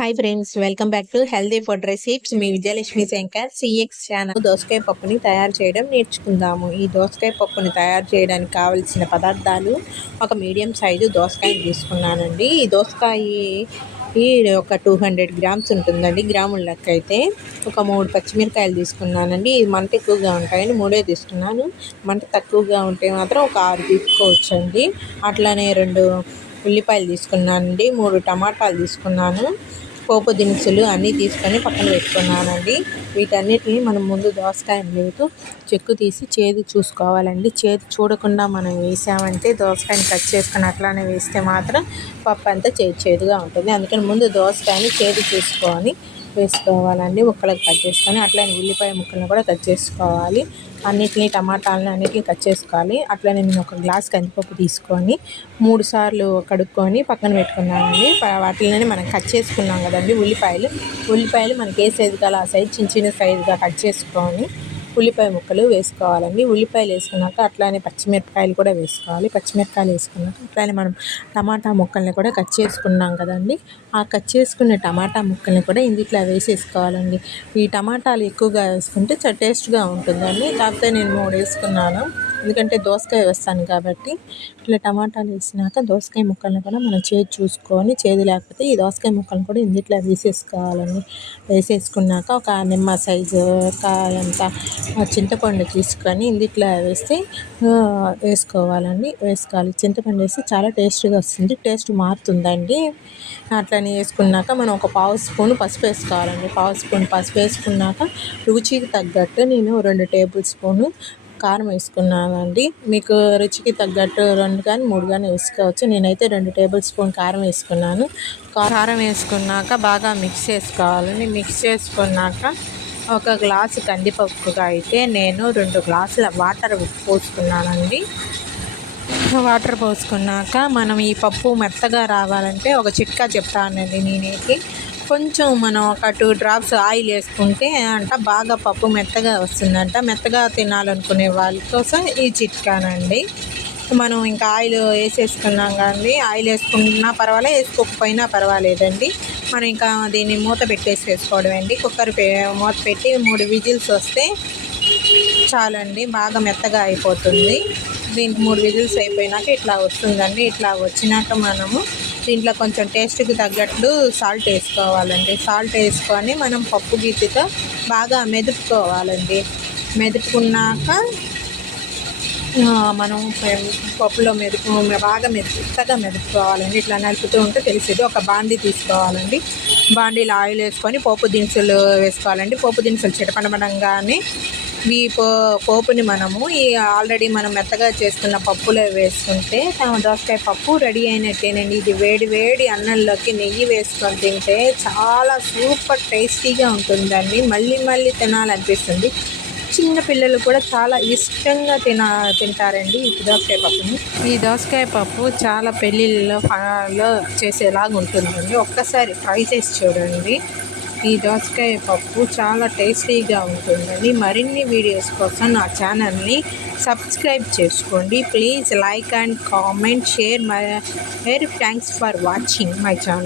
Hi friends welcome back to healthy food recipes me Vijayalakshmi Shankar CX channel దోసకాయ పప్పుని తయారు చేయడం నేర్చుకుందాము. ఈ దోసకాయ పప్పుని తయారు చేయడానికి కావలసిన పదార్థాలు ఒక మీడియం సైజు దోసకాయ తీసుకున్నానండి. ఈ దోసకాయ ఈ ఒక టూ హండ్రెడ్ గ్రామ్స్ ఉంటుందండి. గ్రాముల లెక్క అయితే ఒక మూడు పచ్చిమిరకాయలు తీసుకున్నానండి. ఇది మంట ఎక్కువగా ఉంటాయని మూడే తీసుకున్నాను. మంట తక్కువగా ఉంటే మాత్రం ఒక ఆరు తీసుకోవచ్చండి. అట్లానే రెండు ఉల్లిపాయలు తీసుకున్నానండి. మూడు టమాటాలు తీసుకున్నాను. పోపు దినుసులు అన్నీ తీసుకొని పక్కన పెట్టుకున్నానండి. వీటన్నిటిని మనం ముందు దోసకాయ లేదు చెక్కు తీసి చేదు చూసుకోవాలండి. చేదు చూడకుండా మనం వేసామంటే దోసకాయని కట్ చేసుకుని అట్లానే వేస్తే మాత్రం పప్పు అంతా చేదు చేదుగా ఉంటుంది. అందుకని ముందు దోసకాయని చేదు చూసుకొని వేసుకోవాలండి ముక్కలకు కట్ చేసుకొని అట్లనే ఉల్లిపాయ ముక్కలను కూడా కట్ చేసుకోవాలి. అన్నిటిని టమాటాలను అన్నిటిని కట్ చేసుకోవాలి. అట్లనే నేను ఒక గ్లాస్ కందిపప్పు తీసుకొని మూడు సార్లు కడుక్కొని పక్కన పెట్టుకున్నానండి. వాటిలోనే మనం కట్ చేసుకున్నాం కదండి ఉల్లిపాయలు. ఉల్లిపాయలు మనకి ఏ సైజు కావాలో ఆ సైజ్ చిన్న చిన్న సైజుగా కట్ చేసుకొని ఉల్లిపాయ ముక్కలు వేసుకోవాలండి. ఉల్లిపాయలు వేసుకున్నాక అట్లానే పచ్చిమిరపకాయలు కూడా వేసుకోవాలి. పచ్చిమిరపకాయలు వేసుకున్నాక అట్లానే మనం టమాటా ముక్కల్ని కూడా కట్ చేసుకున్నాం కదండి. ఆ కట్ చేసుకున్న టమాటా ముక్కల్ని కూడా ఇందుట్లో వేసేసుకోవాలండి. ఈ టమాటాలు ఎక్కువగా వేసుకుంటే టేస్ట్గా ఉంటుందండి. కాకపోతే నేను మూడు వేసుకున్నాను. ఎందుకంటే దోసకాయ వేస్తాను కాబట్టి ఇట్లా టమాటాలు వేసినాక దోసకాయ ముక్కల్ని కూడా మనం చేదు చూసుకొని చేదు లేకపోతే ఈ దోసకాయ ముక్కలను కూడా ఇందుట్లో వేసేసుకోవాలండి. వేసేసుకున్నాక ఒక నిమ్మ సైజు అంత చింతపండు తీసుకొని ఇందుట్లో వేస్తే వేసుకోవాలండి వేసుకోవాలి. చింతపండు వేస్తే చాలా టేస్ట్గా వస్తుంది టేస్ట్ మారుతుందండి. అట్లనే వేసుకున్నాక మనం ఒక పావు స్పూన్ పసుపు వేసుకోవాలండి. పావు స్పూన్ పసుపు వేసుకున్నాక రుచికి తగ్గట్టు నేను రెండు టేబుల్ స్పూను కారం వేసుకున్నానండి. మీకు రుచికి తగ్గట్టు రెండు కానీ మూడు కానీ వేసుకోవచ్చు. నేనైతే రెండు టేబుల్ స్పూన్ కారం వేసుకున్నాను. కారం వేసుకున్నాక బాగా మిక్స్ చేసుకోవాలండి. మిక్స్ చేసుకున్నాక ఒక గ్లాసు కందిపప్పుగా అయితే నేను రెండు గ్లాసుల వాటర్ పోసుకున్నానండి. వాటర్ పోసుకున్నాక మనం ఈ పప్పు మెత్తగా రావాలంటే ఒక చిట్కా చెప్తానండి నేనైతే. కొంచెం మనం ఒక టూ డ్రాప్స్ ఆయిల్ వేసుకుంటే అంట బాగా పప్పు మెత్తగా వస్తుందంట. మెత్తగా తినాలనుకునే వాళ్ళ కోసం ఈ చిట్కానండి. మనం ఇంకా ఆయిల్ వేసేసుకున్నాం కానీ ఆయిల్ వేసుకున్నా పర్వాలేదు వేసుకోకపోయినా పర్వాలేదండి. మనం ఇంకా దీన్ని మూత పెట్టేసేసుకోవడం అండి. కుక్కర్ మూత పెట్టి మూడు విజిల్స్ వస్తే చాలండి. బాగా మెత్తగా అయిపోతుంది. దీనికి మూడు విజిల్స్ అయిపోయినాక ఇట్లా వస్తుందండి. ఇట్లా వచ్చినాక మనము దీంట్లో కొంచెం టేస్ట్కి తగ్గట్లు సాల్ట్ వేసుకోవాలండి. సాల్ట్ వేసుకొని మనం పప్పు గీతితో బాగా మెదుపుకోవాలండి. మెదుపుకున్నాక మనం పప్పులో మెరుపు బాగా మెత్తగా మెదుపుకోవాలండి. ఇట్లా నలుపుతూ ఉంటే తెలిసేది. ఒక బాండీ తీసుకోవాలండి. బాండీలో ఆయిల్ వేసుకొని పోపు దినుసులు వేసుకోవాలండి. పోపు దినుసులు చిటపడమడంగానే ఈ పో పోపుని మనము ఈ ఆల్రెడీ మనం మెత్తగా చేసుకున్న పప్పులో వేసుకుంటే దోసకాయ పప్పు రెడీ అయినట్టేనండి. ఇది వేడి వేడి అన్నంలోకి నెయ్యి వేసుకొని తింటే చాలా సూపర్ టేస్టీగా ఉంటుందండి. మళ్ళీ మళ్ళీ తినాలనిపిస్తుంది. చిన్న పిల్లలు కూడా చాలా ఇష్టంగా తిన తింటారండి ఈ దోసకాయ పప్పుని. ఈ దోసకాయ పప్పు చాలా పెళ్ళిళ్ళలో చేసేలాగా ఉంటుందండి. ఒక్కసారి ఫ్రై చేసి చూడండి. ఈ దోసకాయ పప్పు చాలా టేస్టీగా ఉంటుందండి. మరిన్ని వీడియోస్ కోసం నా ఛానల్ని సబ్స్క్రైబ్ చేసుకోండి. Please like and comment share. My thanks for watching my channel.